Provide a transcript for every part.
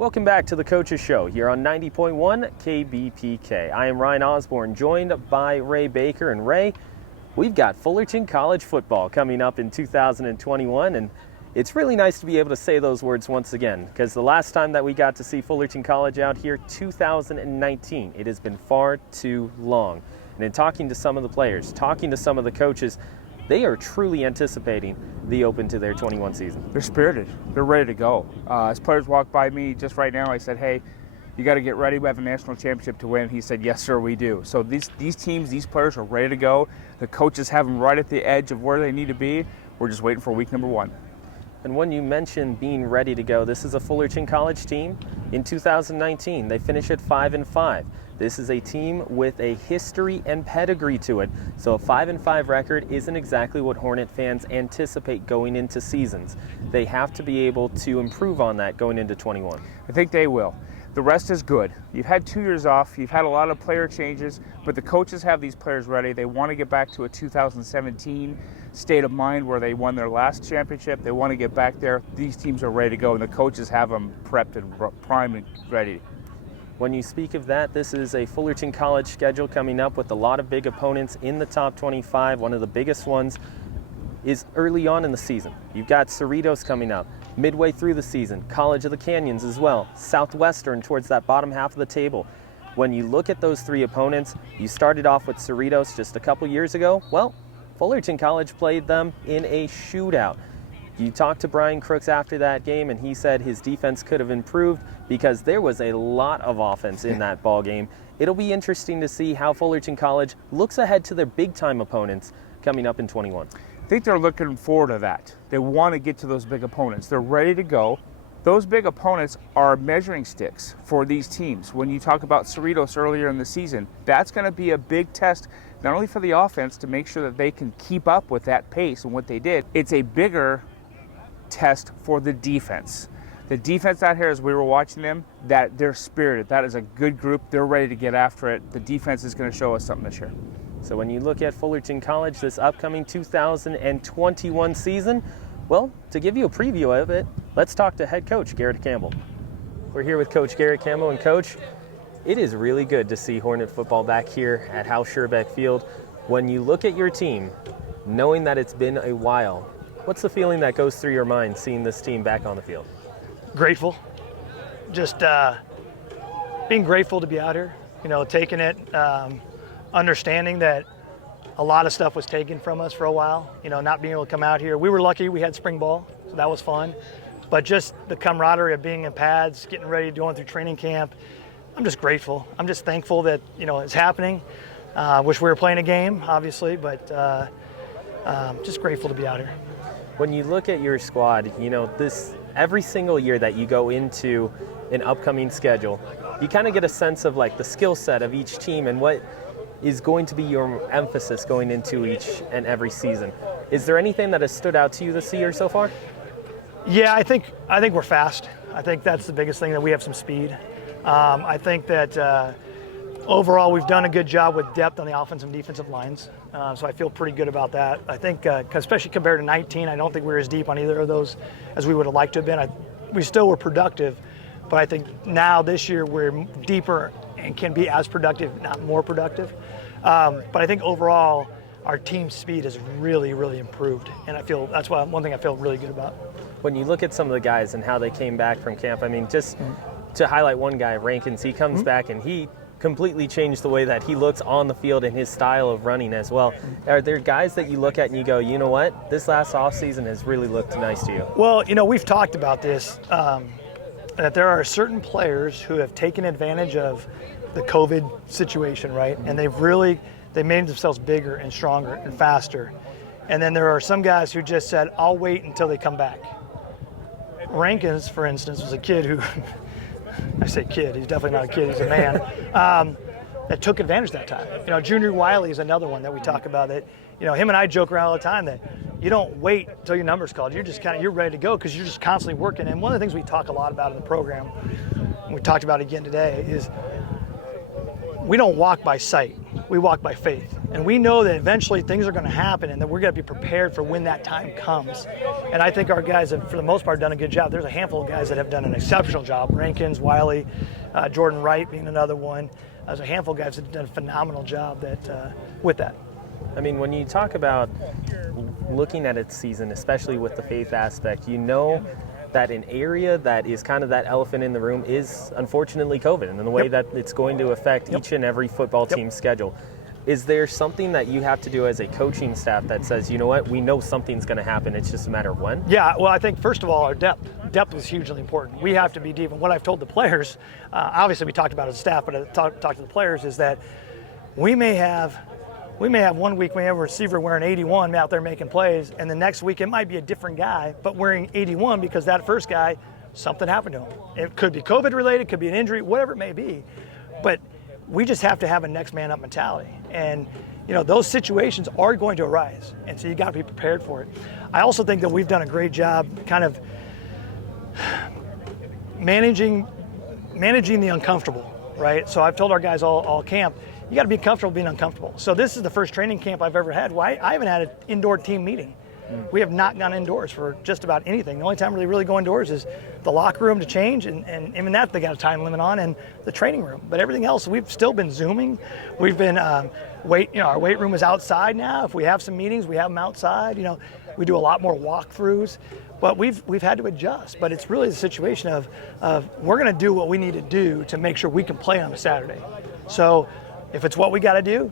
Welcome back to the Coaches Show here on 90.1 KBPK. I am Ryan Osborn, joined by Ray Baker. And Ray, we've got Fullerton College football coming up in 2021, and it's really nice to be able to say those words once again, because the last time that we got to see Fullerton College out here, 2019, it has been far too long. And in talking to some of the players, talking to some of the coaches, they are truly anticipating the open to their 21 season. They're spirited. They're ready to go. As players walk by me just right now, I said, hey, you got to get ready. We have a national championship to win. He said, yes, sir, we do. So these teams, these players are ready to go. The coaches have them right at the edge of where they need to be. We're just waiting for week number 1. And when you mention being ready to go, this is a Fullerton College team in 2019. They finish at 5-5. This is a team with a history and pedigree to it. So a 5-5 record isn't exactly what Hornet fans anticipate going into seasons. They have to be able to improve on that going into 21. I think they will. The rest is good. You've had 2 years off. You've had a lot of player changes, but the coaches have these players ready. They want to get back to a 2017 state of mind where they won their last championship. They want to get back there. These teams are ready to go, and the coaches have them prepped and primed and ready. When you speak of that, this is a Fullerton College schedule coming up with a lot of big opponents in the top 25. One of the biggest ones is early on in the season. You've got Cerritos coming up. Midway through the season, College of the Canyons as well. Southwestern towards that bottom half of the table. When you look at those 3 opponents, you started off with Cerritos just a couple years ago. Well, Fullerton College played them in a shootout. You talked to Brian Crooks after that game, and he said his defense could have improved because there was a lot of offense in that ball game. It'll be interesting to see how Fullerton College looks ahead to their big-time opponents coming up in 21. I think they're looking forward to that. They want to get to those big opponents. They're ready to go. Those big opponents are measuring sticks for these teams. When you talk about Cerritos earlier in the season, that's going to be a big test, not only for the offense to make sure that they can keep up with that pace and what they did. It's a bigger test for the defense. The defense out here, as we were watching them, that they're spirited. That is a good group. They're ready to get after it. The defense is going to show us something this year. So when you look at Fullerton College this upcoming 2021 season, well, to give you a preview of it, let's talk to head coach Garrett Campbell. We're here with Coach Garrett Campbell, and Coach, it is really good to see Hornet football back here at House Scherbeck Field. When you look at your team, knowing that it's been a while, what's the feeling that goes through your mind seeing this team back on the field? Grateful. Just being grateful to be out here, taking it, understanding that a lot of stuff was taken from us for a while, not being able to come out here. We were lucky we had spring ball, so that was fun. But just the camaraderie of being in pads, getting ready, going through training camp, I'm just grateful. I'm just thankful that, it's happening. Wish we were playing a game, obviously, but just grateful to be out here. When you look at your squad, this every single year that you go into an upcoming schedule, you kind of get a sense of like the skill set of each team and what is going to be your emphasis going into each and every season. Is there anything that has stood out to you this year so far? Yeah, I think we're fast. I think that's the biggest thing, that we have some speed. I think that overall we've done a good job with depth on the offensive and defensive lines. So I feel pretty good about that. I think, especially compared to 19, I don't think we were as deep on either of those as we would have liked to have been. We still were productive, but I think now this year we're deeper and can be as productive, not more productive. But I think overall our team speed has really, really improved, and I feel that's one thing I feel really good about. When you look at some of the guys and how they came back from camp, I mean, just to highlight one guy, Rankins, he comes back and he completely changed the way that he looks on the field and his style of running as well. Are there guys that you look at and you go, you know what, this last offseason has really looked nice to you? Well, we've talked about this, that there are certain players who have taken advantage of the COVID situation, right? And they made themselves bigger and stronger and faster. And then there are some guys who just said, I'll wait until they come back. Rankins, for instance, was a kid who, I say kid, he's definitely not a kid, he's a man, that took advantage that time. Junior Wiley is another one that we talk about that, him and I joke around all the time that you don't wait until your number's called. You're just you're ready to go because you're just constantly working. And one of the things we talk a lot about in the program, and we talked about again today, is we don't walk by sight, we walk by faith. And we know that eventually things are going to happen and that we're going to be prepared for when that time comes. And I think our guys have, for the most part, done a good job. There's a handful of guys that have done an exceptional job. Rankins, Wiley, Jordan Wright being another one. There's a handful of guys that have done a phenomenal job with that. I mean, when you talk about looking at its season, especially with the faith aspect, you know that an area that is kind of that elephant in the room is unfortunately COVID and the way that it's going to affect each and every football team's schedule. Is there something that you have to do as a coaching staff that says, you know what, we know something's going to happen, it's just a matter of when? Yeah, well, I think first of all, our depth. Depth is hugely important. We have to be deep. And what I've told the players, obviously we talked about it as a staff, but I talked to the players, is that we may have 1 week we have a receiver wearing 81 out there making plays, and the next week it might be a different guy, but wearing 81 because that first guy, something happened to him. It could be COVID related, could be an injury, whatever it may be. But we just have to have a next man up mentality. And those situations are going to arise. And so you got to be prepared for it. I also think that we've done a great job kind of managing the uncomfortable, right? So I've told our guys all camp, you got to be comfortable being uncomfortable. So this is the first training camp I've ever had. Well, I haven't had an indoor team meeting. We have not gone indoors for just about anything. The only time we really go indoors is the locker room to change, and even that they got a time limit on, and the training room. But everything else, we've still been Zooming. We've been our weight room is outside now. If we have some meetings, we have them outside. We do a lot more walkthroughs. But we've had to adjust. But it's really the situation of we're going to do what we need to do to make sure we can play on a Saturday. So if it's what we got to do,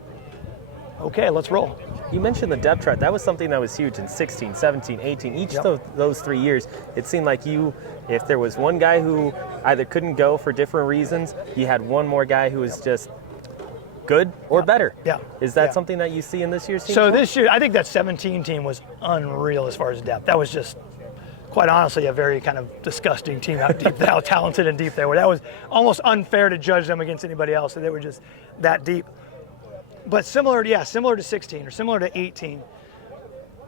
okay, let's roll. You mentioned the depth chart. That was something that was huge in 16, 17, 18. Each of those 3 years, it seemed like if there was one guy who either couldn't go for different reasons, you had one more guy who was just good or better. Yeah. Is that something that you see in this year's team? So this year, I think that 17 team was unreal as far as depth. That was just, quite honestly, a very kind of disgusting team, how talented and deep they were. That was almost unfair to judge them against anybody else. So they were just that deep. But similar to 16 or similar to 18,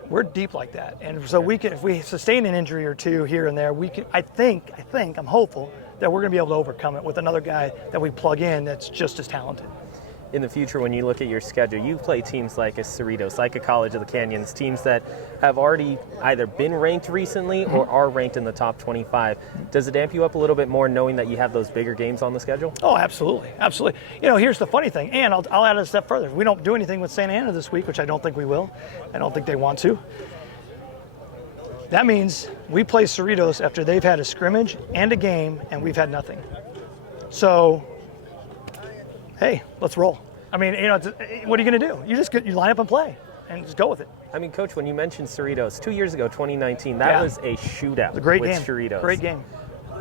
we're deep like that. And so we can, if we sustain an injury or two here and there, we can. I think, I'm hopeful that we're going to be able to overcome it with another guy that we plug in that's just as talented. In the future, when you look at your schedule, you play teams like a Cerritos, like a College of the Canyons, teams that have already either been ranked recently or are ranked in the top 25. Does it amp you up a little bit more knowing that you have those bigger games on the schedule? Oh, absolutely. Absolutely. Here's the funny thing, and I'll add a step further. If we don't do anything with Santa Ana this week, which I don't think we will, I don't think they want to, that means we play Cerritos after they've had a scrimmage and a game, and we've had nothing. So, hey, let's roll. I mean, what are you going to do? You line up and play and just go with it. I mean, Coach, when you mentioned Cerritos, 2 years ago, 2019, that was a shootout. It was a great with game. Cerritos. Great game.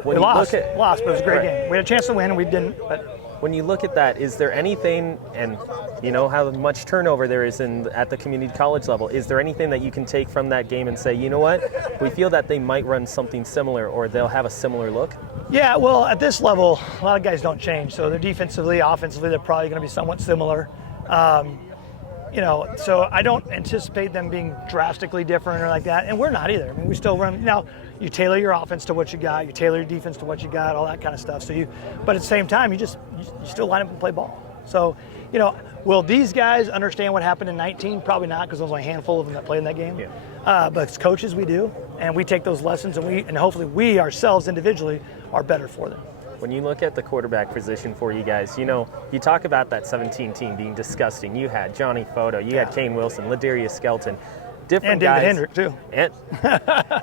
We lost, but it was a great game. We had a chance to win, and we didn't. But when you look at that, is there anything, and you know how much turnover there is at the community college level, is there anything that you can take from that game and say, you know what, we feel that they might run something similar or they'll have a similar look? Yeah, well, at this level, a lot of guys don't change. So they're defensively, offensively, they're probably going to be somewhat similar. So I don't anticipate them being drastically different or like that, and we're not either. I mean, we still run. Now, you tailor your offense to what you got, you tailor your defense to what you got, all that kind of stuff. But at the same time, you still line up and play ball. So, will these guys understand what happened in 19? Probably not, because there's only a handful of them that played in that game. Yeah. But as coaches, we do, and we take those lessons, and hopefully we ourselves individually are better for them. When you look at the quarterback position for you guys, you talk about that 17 team being disgusting. You had Johnny Photo, you had Kane Wilson, Ladarius Skelton, different and guys. David Hendrick too. And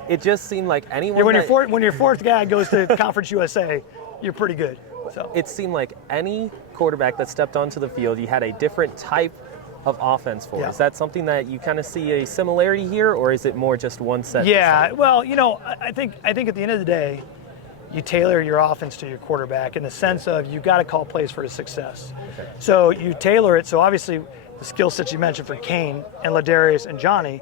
it just seemed like anyone. When your fourth guy goes to Conference USA, you're pretty good. So it seemed like any quarterback that stepped onto the field, you had a different type of offense for. Yeah. Is that something that you kind of see a similarity here, or is it more just one set? Yeah, well, I think at the end of the day, you tailor your offense to your quarterback in the sense of you got to call plays for his success. Okay. So you tailor it. So obviously the skill sets you mentioned for Kane and Ladarius and Johnny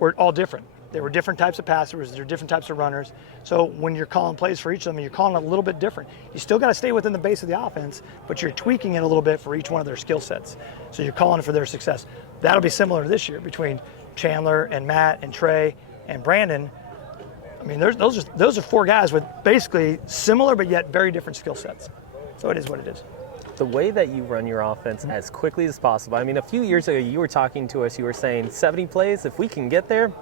were all different. They were different types of passers. They're different types of runners. So when you're calling plays for each of them, you're calling it a little bit different. You still got to stay within the base of the offense, but you're tweaking it a little bit for each one of their skill sets. So you're calling it for their success. That'll be similar to this year between Chandler and Matt and Trey and Brandon. I mean, those are four guys with basically similar but yet very different skill sets. So it is what it is. The way that you run your offense as quickly as possible. I mean, a few years ago, you were talking to us, you were saying 70 plays, if we can get there,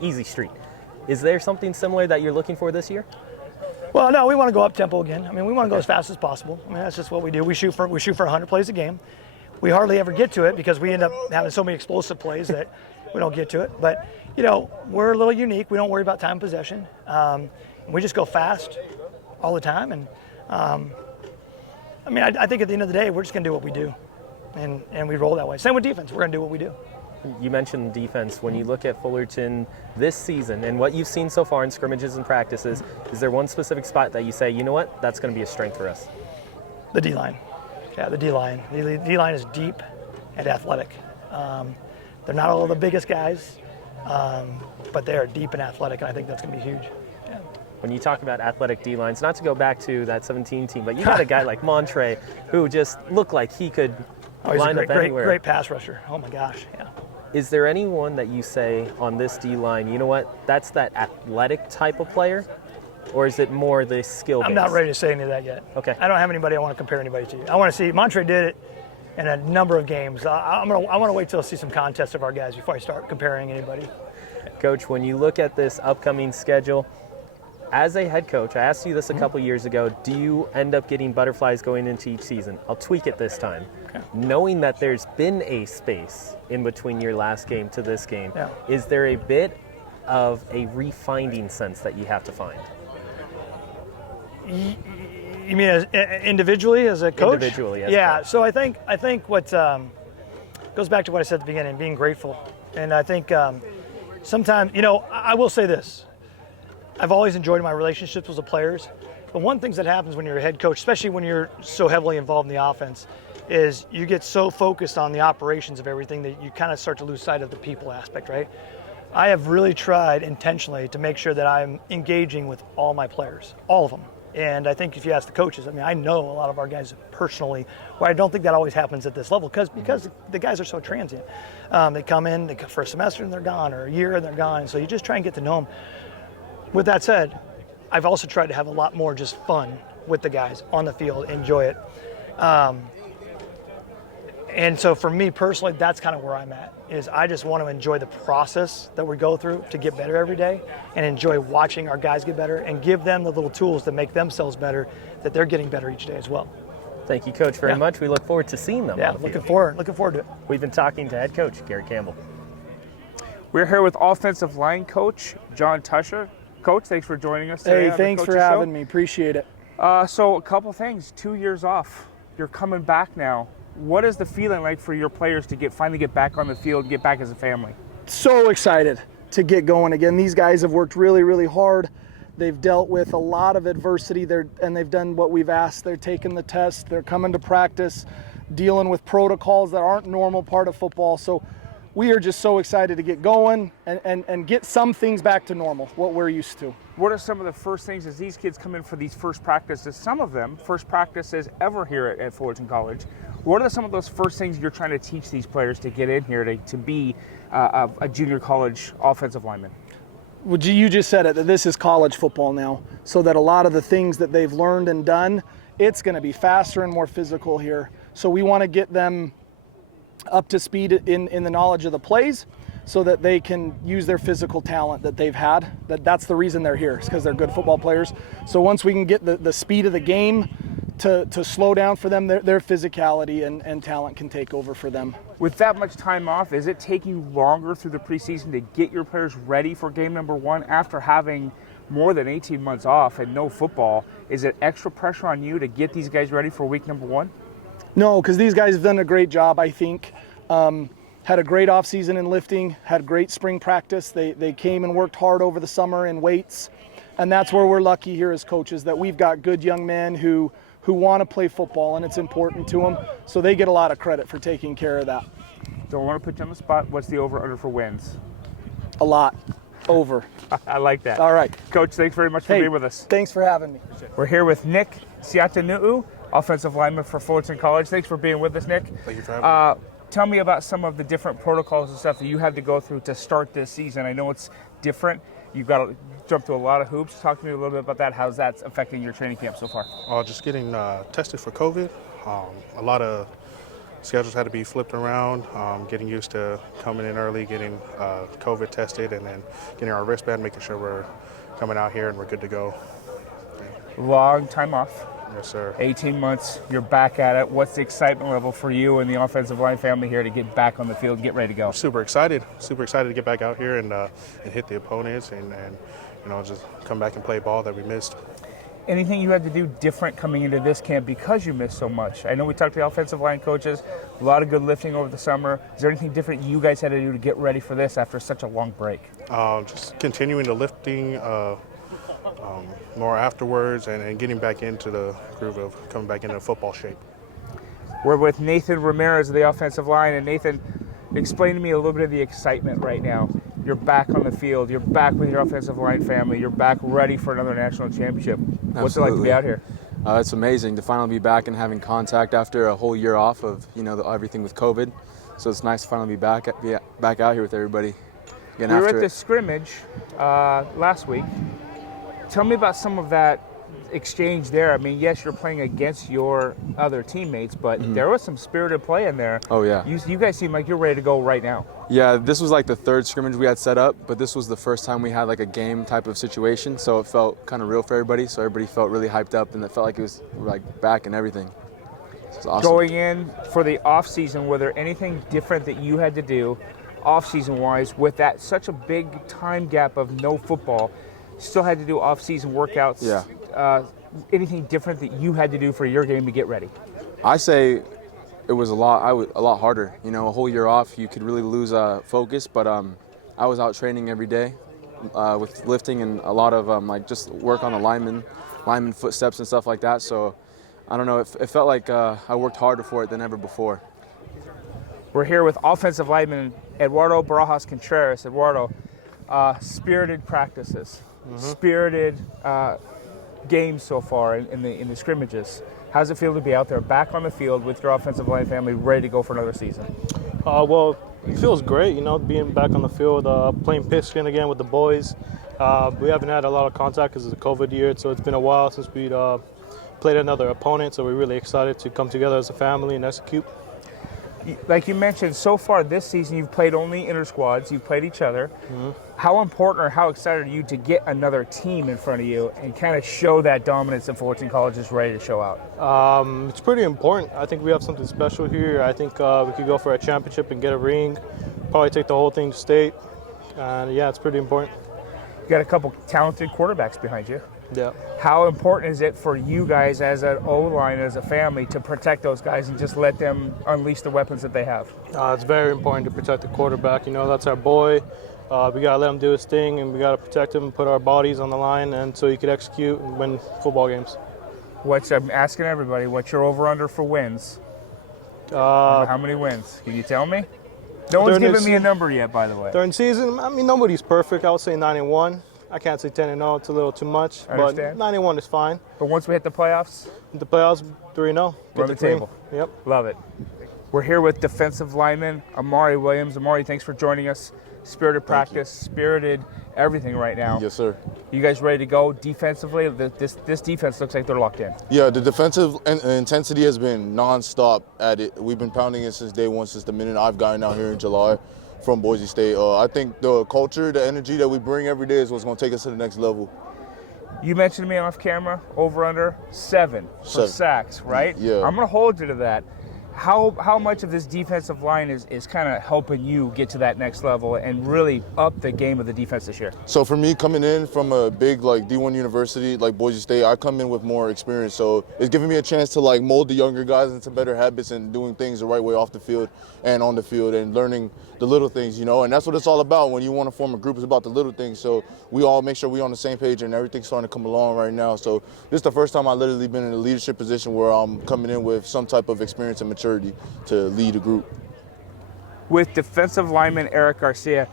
easy street. Is there something similar that you're looking for this year? Well, no, we want to go up tempo again. I mean, we want to go as fast as possible. I mean, that's just what we do. We shoot for 100 plays a game. We hardly ever get to it because we end up having so many explosive plays that we don't get to it. But, you know, we're a little unique. We don't worry about time possession. We just go fast all the time. And, I mean, I think at the end of the day, we're just going to do what we do. And we roll that way. Same with defense. We're going to do what we do. You mentioned defense. When you look at Fullerton this season and what you've seen so far in scrimmages and practices, is there one specific spot that you say, you know what, that's going to be a strength for us? The D-line. Yeah, the D-line. The D-line is deep and athletic. They're not all the biggest guys, but they are deep and athletic, and I think that's going to be huge. Yeah. When you talk about athletic D-lines, not to go back to that 17 team, but you got a guy like Montre who just looked like he could line up anywhere. Great pass rusher. Oh, my gosh, yeah. Is there anyone that you say on this D-line, you know what, that's that athletic type of player? Or is it more the skill base? I'm not ready to say any of that yet. Okay. I don't have anybody I want to compare anybody to. I want to see, Montre did it in a number of games. I want to wait till I see some contests of our guys before I start comparing anybody. Coach, when you look at this upcoming schedule, as a head coach, I asked you this a couple years ago, do you end up getting butterflies going into each season? I'll tweak it this time. Okay. Knowing that there's been a space in between your last game to this game, is there a bit of a refinding sense that you have to find? You mean as individually as a coach? Individually, as yeah. a coach. So I think what goes back to what I said at the beginning, being grateful, and I think sometimes, you know, I will say this: I've always enjoyed my relationships with the players, but one thing that happens when you're a head coach, especially when you're so heavily involved in the offense, is you get so focused on the operations of everything that you kind of start to lose sight of the people aspect, right? I have really tried intentionally to make sure that I'm engaging with all my players, all of them. And I think if you ask the coaches, I mean, I know a lot of our guys personally, where I don't think that always happens at this level because the guys are so transient. They come in for a semester and they're gone, or a year and they're gone. So you just try and get to know them. With that said, I've also tried to have a lot more just fun with the guys on the field, enjoy it. And so for me personally, that's kind of where I'm at, is I just want to enjoy the process that we go through to get better every day, and enjoy watching our guys get better and give them the little tools to make themselves better, that they're getting better each day as well. Thank you, Coach, very much. We look forward to seeing them. Yeah, looking forward to it. We've been talking to head coach Garrett Campbell. We're here with offensive line coach John Tusher. Coach, thanks for joining us today. Hey, thanks for having me. Appreciate it. So a couple things. 2 years off. You're coming back now. What is the feeling like for your players to finally get back on the field, get back as a family? So excited to get going again. These guys have worked really, really hard. They've dealt with a lot of adversity and they've done what we've asked. They're taking the test. They're coming to practice, dealing with protocols that aren't normal part of football. So we are just so excited to get going and get some things back to normal, what we're used to. What are some of the first things as these kids come in for these first practices? Some of them, first practices ever here at Fullerton College. What are some of those first things you're trying to teach these players to get in here to be a junior college offensive lineman? Well, you just said it, that this is college football now, so that a lot of the things that they've learned and done, it's going to be faster and more physical here. So we want to get them up to speed in the knowledge of the plays so that they can use their physical talent that they've had. That's the reason they're here, is because they're good football players. So once we can get the speed of the game to slow down for them, their physicality and talent can take over for them. With that much time off, is it taking longer through the preseason to get your players ready for game number one after having more than 18 months off and no football? Is it extra pressure on you to get these guys ready for week number one? No, because these guys have done a great job, I think. Had a great offseason in lifting, had great spring practice. They came and worked hard over the summer in weights. And that's where we're lucky here as coaches, that we've got good young men who want to play football, and it's important to them. So they get a lot of credit for taking care of that. Don't want to put you on the spot. What's the over-under for wins? A lot. Over. I like that. All right. Coach, thanks very much for being with us. Thanks for having me. We're here with Nick Siata, offensive lineman for Fullerton College. Thanks for being with us, Nick. Thank you for having me. Tell me about some of the different protocols and stuff that you had to go through to start this season. I know it's different. You've got jumped through a lot of hoops. Talk to me a little bit about that. How's that affecting your training camp so far? Just getting tested for COVID. A lot of schedules had to be flipped around, getting used to coming in early, getting COVID tested, and then getting our wristband, making sure we're coming out here and we're good to go. Long time off. Yes, sir. 18 months, you're back at it. What's the excitement level for you and the offensive line family here to get back on the field and get ready to go? Super excited to get back out here and hit the opponents and just come back and play ball that we missed. Anything you had to do different coming into this camp because you missed so much? I know we talked to the offensive line coaches, a lot of good lifting over the summer. Is there anything different you guys had to do to get ready for this after such a long break? Just continuing the lifting more afterwards and getting back into the groove of coming back into football shape. We're with Nathan Ramirez of the offensive line. And Nathan, explain to me a little bit of the excitement right now. You're back on the field. You're back with your offensive line family. You're back ready for another national championship. What's it like to be out here? It's amazing to finally be back and having contact after a whole year off of everything with COVID. So it's nice to finally be back out here with everybody. We were at the scrimmage last week. Tell me about some of that exchange there. I mean, yes, you're playing against your other teammates, but there was some spirited play in there. Oh, yeah. You guys seem like you're ready to go right now. Yeah, this was like the third scrimmage we had set up, but this was the first time we had like a game type of situation, so it felt kind of real for everybody. So everybody felt really hyped up, and it felt like it was like back and everything. It was awesome. Going in for the off season, were there anything different that you had to do off season wise with that such a big time gap of no football? Still had to do off season workouts. Yeah. Anything different that you had to do for your game to get ready? I say it was a lot harder. A whole year off, you could really lose focus. But I was out training every day with lifting and a lot of just work on the lineman footsteps and stuff like that. So I don't know. It felt like I worked harder for it than ever before. We're here with offensive lineman Eduardo Barajas Contreras. Eduardo, spirited practices, spirited games so far in the scrimmages. How does it feel to be out there back on the field with your offensive line family ready to go for another season? Well, it feels great, being back on the field, playing pigskin again with the boys. We haven't had a lot of contact because of the COVID year, so it's been a while since we played another opponent, so we're really excited to come together as a family and execute. Like you mentioned, so far this season you've played only inter-squads, you've played each other. How important or how excited are you to get another team in front of you and kind of show that dominance that Fullerton College is ready to show out? It's pretty important. I think we have something special here. I think we could go for a championship and get a ring, probably take the whole thing to state. And yeah, it's pretty important. You got a couple talented quarterbacks behind you. Yeah. How important is it for you guys as an O-line, as a family, to protect those guys and just let them unleash the weapons that they have? It's very important to protect the quarterback. That's our boy. We got to let him do his thing, and we got to protect him and put our bodies on the line and so he could execute and win football games. I'm asking everybody, what's your over-under for wins? How many wins? Can you tell me? No one's given me a number yet, by the way. During season, nobody's perfect. I would say 9-1. I can't say 10-0. It's a little too much, but 91 is fine. But once we hit the playoffs? The playoffs, 3-0. Run the table. Yep. Love it. We're here with defensive lineman Amari Williams. Amari, thanks for joining us. Spirited practice, spirited everything right now. Yes, sir. You guys ready to go defensively? This defense looks like they're locked in. Yeah, the defensive intensity has been nonstop at it. We've been pounding it since day one, since the minute I've gotten out here in July from Boise State. I think the culture, the energy that we bring every day is what's going to take us to the next level. You mentioned to me off camera, over under 7 for sacks, right? Yeah. I'm going to hold you to that. How much of this defensive line is kind of helping you get to that next level and really up the game of the defense this year? So for me, coming in from a big D1 university like Boise State, I come in with more experience. So it's giving me a chance to mold the younger guys into better habits and doing things the right way off the field and on the field and learning the little things, and that's what it's all about. When you want to form a group, it's about the little things. So we all make sure we're on the same page and everything's starting to come along right now. So this is the first time I've literally been in a leadership position where I'm coming in with some type of experience and maturity to lead a group. With defensive lineman Eric Garcia.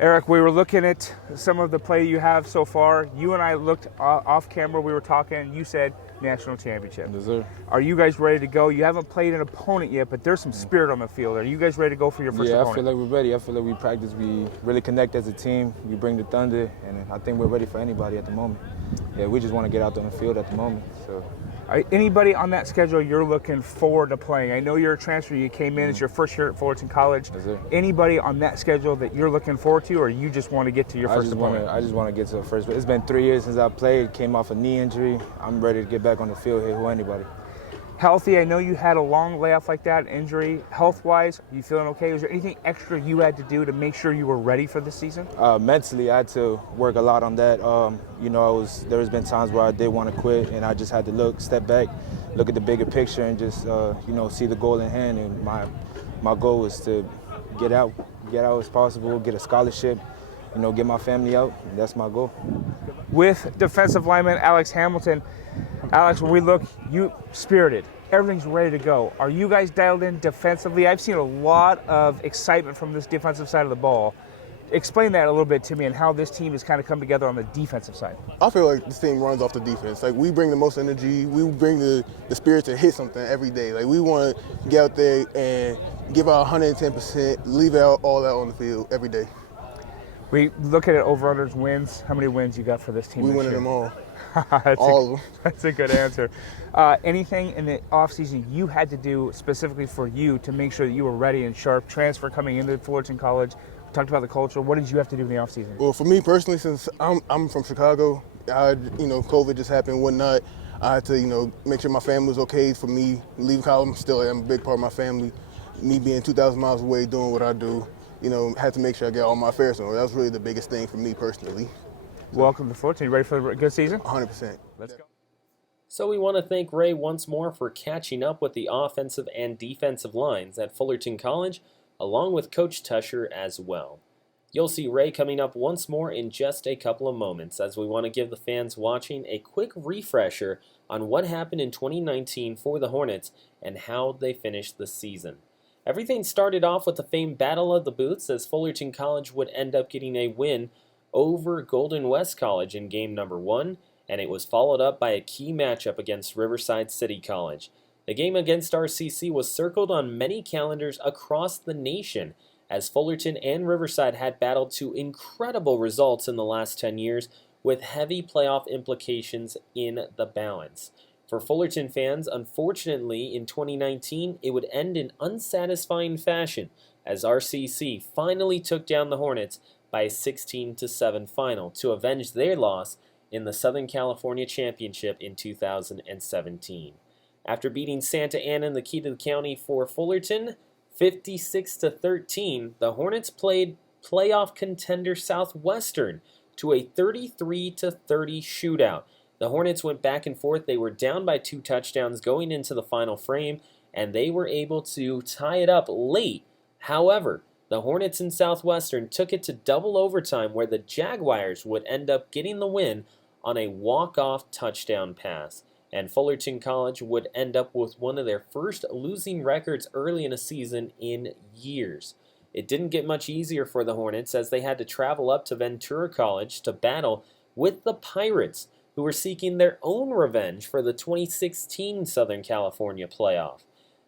Eric, we were looking at some of the play you have so far. You and I looked off camera, we were talking, and you said national championship. Yes, sir. Are you guys ready to go? You haven't played an opponent yet, but there's some spirit on the field. Are you guys ready to go for your first Yeah, opponent? I feel like we're ready. I feel like we practice. We really connect as a team. We bring the thunder, and I think we're ready for anybody at the moment. Yeah, we just want to get out on the field at the moment. So. Anybody on that schedule you're looking forward to playing? I know you're a transfer. You came in. It's your first year at Fullerton College. Yes, sir. Anybody on that schedule that you're looking forward to, or you just want to get to your first opponent? I just want to get to the first. It's been 3 years since I played. Came off a knee injury. I'm ready to get back on the field here with anybody. Healthy, I know you had a long layoff like that, injury. Health-wise, are you feeling okay? Was there anything extra you had to do to make sure you were ready for this season? Mentally, I had to work a lot on that. There has been times where I did want to quit, and I just had to step back, look at the bigger picture, and just see the goal in hand. And my goal is to get out as possible, get a scholarship, get my family out. And that's my goal. With defensive lineman Alex Hamilton. Alex, when we look, you spirited. Everything's ready to go. Are you guys dialed in defensively? I've seen a lot of excitement from this defensive side of the ball. Explain that a little bit to me and how this team has kind of come together on the defensive side. I feel like this team runs off the defense. Like, we bring the most energy. We bring the spirit to hit something every day. Like, we want to get out there and give out 110%, leave out all that on the field every day. We look at it over-unders wins. How many wins you got for this team We this winning year? them all. All of them. That's a good answer. Anything in the offseason you had to do specifically for you to make sure that you were ready and sharp? Transfer coming into Fullerton College. We talked about the culture. What did you have to do in the offseason? Well, for me personally, since I'm from Chicago, COVID just happened, whatnot. I had to, make sure my family was okay. For me, leaving college, I'm a big part of my family. Me being 2,000 miles away, doing what I do, had to make sure I get all my affairs in order. That was really the biggest thing for me personally. Welcome to Fullerton. You ready for a good season? 100%. Let's go. So we want to thank Ray once more for catching up with the offensive and defensive lines at Fullerton College, along with Coach Tusher as well. You'll see Ray coming up once more in just a couple of moments, as we want to give the fans watching a quick refresher on what happened in 2019 for the Hornets and how they finished the season. Everything started off with the famed Battle of the Booths, as Fullerton College would end up getting a win over Golden West College in game number 1, and it was followed up by a key matchup against Riverside City College. The game against RCC was circled on many calendars across the nation, as Fullerton and Riverside had battled to incredible results in the last 10 years, with heavy playoff implications in the balance. For Fullerton fans, unfortunately, in 2019, it would end in unsatisfying fashion, as RCC finally took down the Hornets by a 16-7 final to avenge their loss in the Southern California Championship in 2017. After beating Santa Ana in the Key to the County for Fullerton, 56-13, the Hornets played playoff contender Southwestern to a 33-30 shootout. The Hornets went back and forth. They were down by 2 touchdowns going into the final frame, and they were able to tie it up late. However, the Hornets in Southwestern took it to double overtime, where the Jaguars would end up getting the win on a walk-off touchdown pass. And Fullerton College would end up with one of their first losing records early in a season in years. It didn't get much easier for the Hornets, as they had to travel up to Ventura College to battle with the Pirates, who were seeking their own revenge for the 2016 Southern California playoff.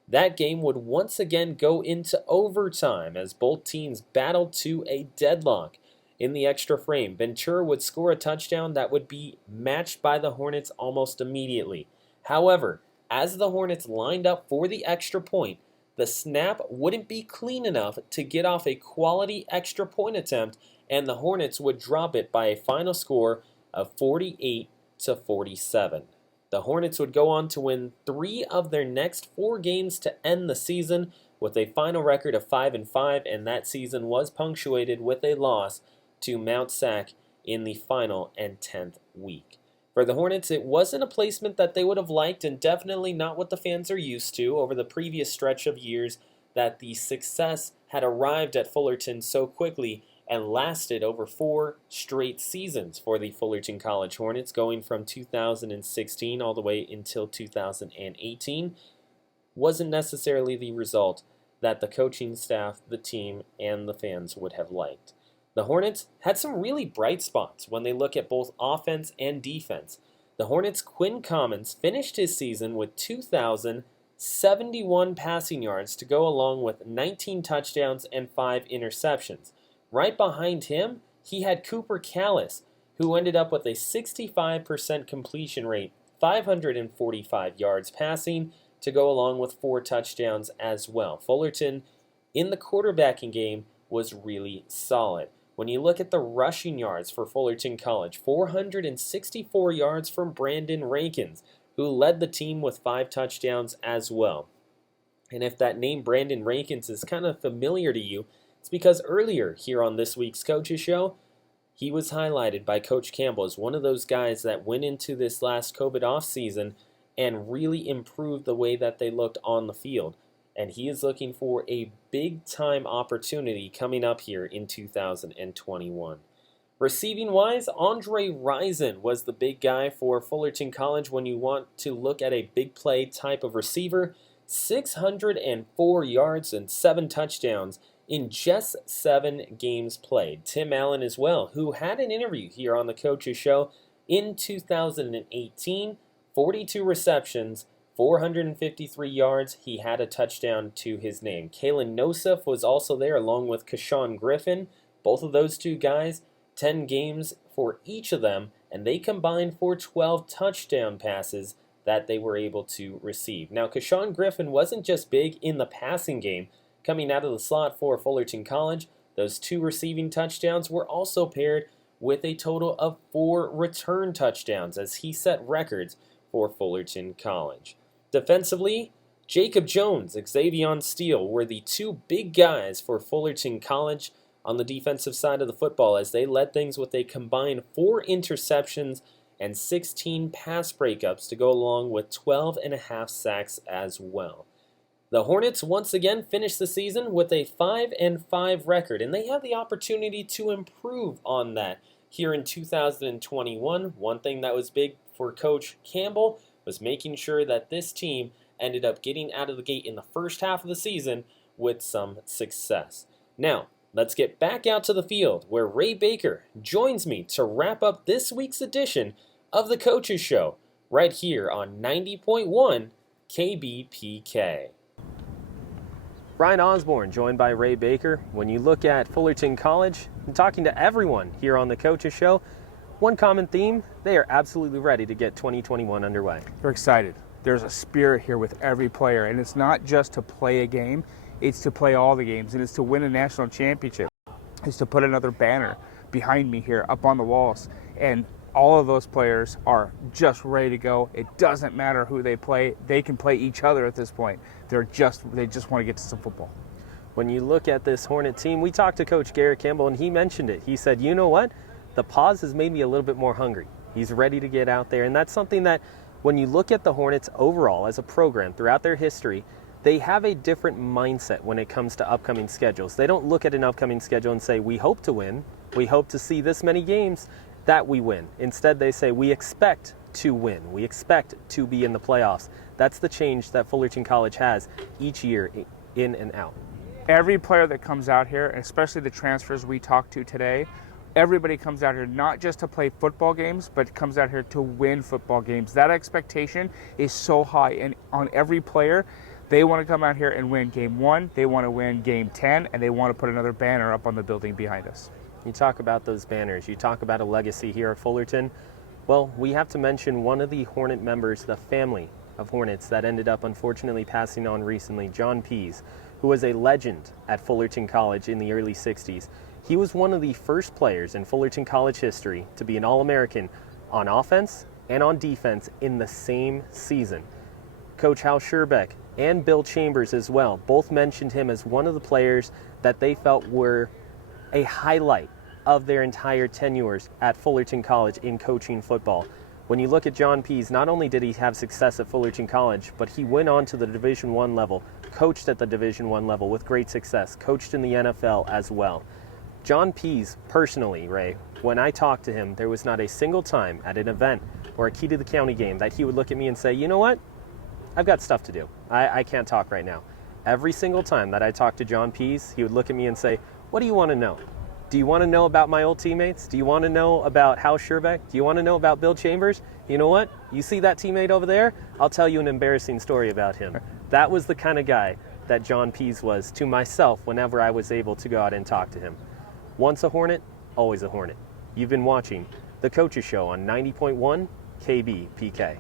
That game would once again go into overtime, as both teams battled to a deadlock. In the extra frame, Ventura would score a touchdown that would be matched by the Hornets almost immediately. However, as the Hornets lined up for the extra point, the snap wouldn't be clean enough to get off a quality extra point attempt, and the Hornets would drop it by a final score of 48-47. The Hornets would go on to win 3 of their next 4 games to end the season, with a final record of 5-5, and that season was punctuated with a loss to Mount Sac in the final and 10th week. For the Hornets, it wasn't a placement that they would have liked, and definitely not what the fans are used to over the previous stretch of years that the success had arrived at Fullerton so quickly and lasted over 4 straight seasons for the Fullerton College Hornets, going from 2016 all the way until 2018, wasn't necessarily the result that the coaching staff, the team, and the fans would have liked. The Hornets had some really bright spots when they look at both offense and defense. The Hornets' Quinn Commons finished his season with 2,071 passing yards to go along with 19 touchdowns and 5 interceptions. Right behind him, he had Cooper Callis, who ended up with a 65% completion rate, 545 yards passing, to go along with 4 touchdowns as well. Fullerton, in the quarterbacking game, was really solid. When you look at the rushing yards for Fullerton College, 464 yards from Brandon Rankins, who led the team with 5 touchdowns as well. And if that name Brandon Rankins is kind of familiar to you, it's because earlier here on this week's Coaches Show, he was highlighted by Coach Campbell as one of those guys that went into this last COVID offseason and really improved the way that they looked on the field. And he is looking for a big-time opportunity coming up here in 2021. Receiving-wise, Andre Ryzen was the big guy for Fullerton College when you want to look at a big play type of receiver. 604 yards and 7 touchdowns in just 7 games played. Tim Allen as well, who had an interview here on the Coaches Show in 2018, 42 receptions, 453 yards. He had a touchdown to his name. Kalen Nosef was also there along with Kashawn Griffin. Both of those two guys, 10 games for each of them, and they combined for 12 touchdown passes that they were able to receive. Now, Kashawn Griffin wasn't just big in the passing game. Coming out of the slot for Fullerton College, those 2 receiving touchdowns were also paired with a total of 4 return touchdowns as he set records for Fullerton College. Defensively, Jacob Jones, Xavion Steele were the 2 big guys for Fullerton College on the defensive side of the football as they led things with a combined 4 interceptions and 16 pass breakups to go along with 12.5 sacks as well. The Hornets once again finished the season with a 5-5 record, and they have the opportunity to improve on that here in 2021. One thing that was big for Coach Campbell was making sure that this team ended up getting out of the gate in the first half of the season with some success. Now, let's get back out to the field where Ray Baker joins me to wrap up this week's edition of the Coaches Show right here on 90.1 KBPK. Ryan Osborn joined by Ray Baker. When you look at Fullerton College and talking to everyone here on the Coaches Show, one common theme, they are absolutely ready to get 2021 underway. They're excited. There's a spirit here with every player, and it's not just to play a game, it's to play all the games, and it's to win a national championship. It's to put another banner behind me here up on the walls, and all of those players are just ready to go. It doesn't matter who they play. They can play each other at this point. They just want to get to some football. When you look at this Hornet team, we talked to Coach Garrett Campbell, and he mentioned it. He said, you know what? The pause has made me a little bit more hungry. He's ready to get out there, and that's something that when you look at the Hornets overall as a program throughout their history, they have a different mindset when it comes to upcoming schedules. They don't look at an upcoming schedule and say, we hope to win. We hope to see this many games that we win. Instead, they say, we expect to win. We expect to be in the playoffs. That's the change that Fullerton College has each year in and out. Every player that comes out here, and especially the transfers we talked to today, everybody comes out here not just to play football games, but comes out here to win football games. That expectation is so high, and on every player, they want to come out here and win game 1, they want to win game 10, and they want to put another banner up on the building behind us. You talk about those banners, you talk about a legacy here at Fullerton. Well, we have to mention one of the Hornet members, the family of Hornets that ended up unfortunately passing on recently, John Pease, who was a legend at Fullerton College in the early 60s. He was one of the first players in Fullerton College history to be an All-American on offense and on defense in the same season. Coach Hal Scherbeck and Bill Chambers as well both mentioned him as one of the players that they felt were a highlight of their entire tenures at Fullerton College in coaching football. When you look at John Pease, not only did he have success at Fullerton College, but he went on to the Division I level, coached at the Division I level with great success, coached in the NFL as well. John Pease, personally, Ray, when I talked to him, there was not a single time at an event or a Key to the County game that he would look at me and say, you know what, I've got stuff to do. I can't talk right now. Every single time that I talked to John Pease, he would look at me and say, what do you want to know? Do you want to know about my old teammates? Do you want to know about Hal Scherbeck? Do you want to know about Bill Chambers? You know what? You see that teammate over there? I'll tell you an embarrassing story about him. That was the kind of guy that John Pease was to myself whenever I was able to go out and talk to him. Once a Hornet, always a Hornet. You've been watching The Coaches Show on 90.1 KBPK.